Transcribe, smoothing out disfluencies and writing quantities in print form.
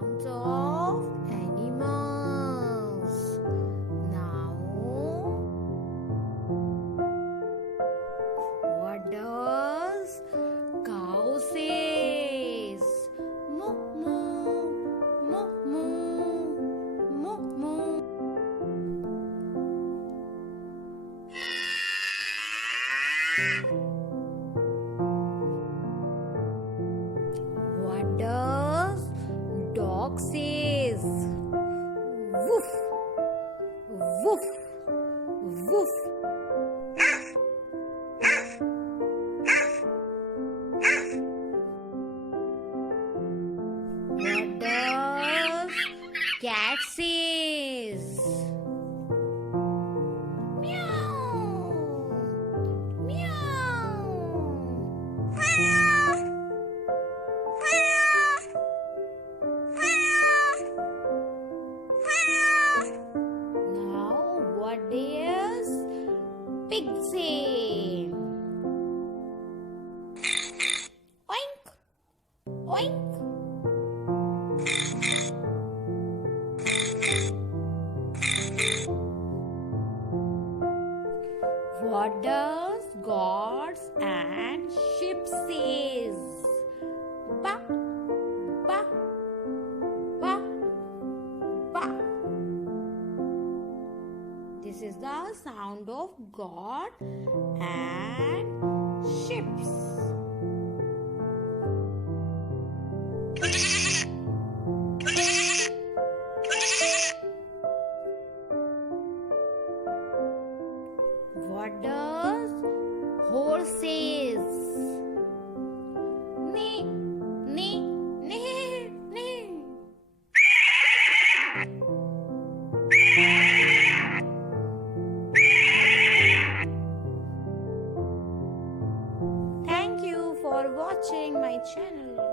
sounds of animals. Now, what does cow says? Moo moo, moo moo, moo moo. What does dog says? Woof, woof, woof. What does cat says? Meow, meow. Now, what does pig say? Oink, oink. What does goats and sheep says? Ba, ba, ba, ba. This is the sound of God and ships. What does horse says? Neigh, neigh, neigh, neigh. Thank you for watching my channel.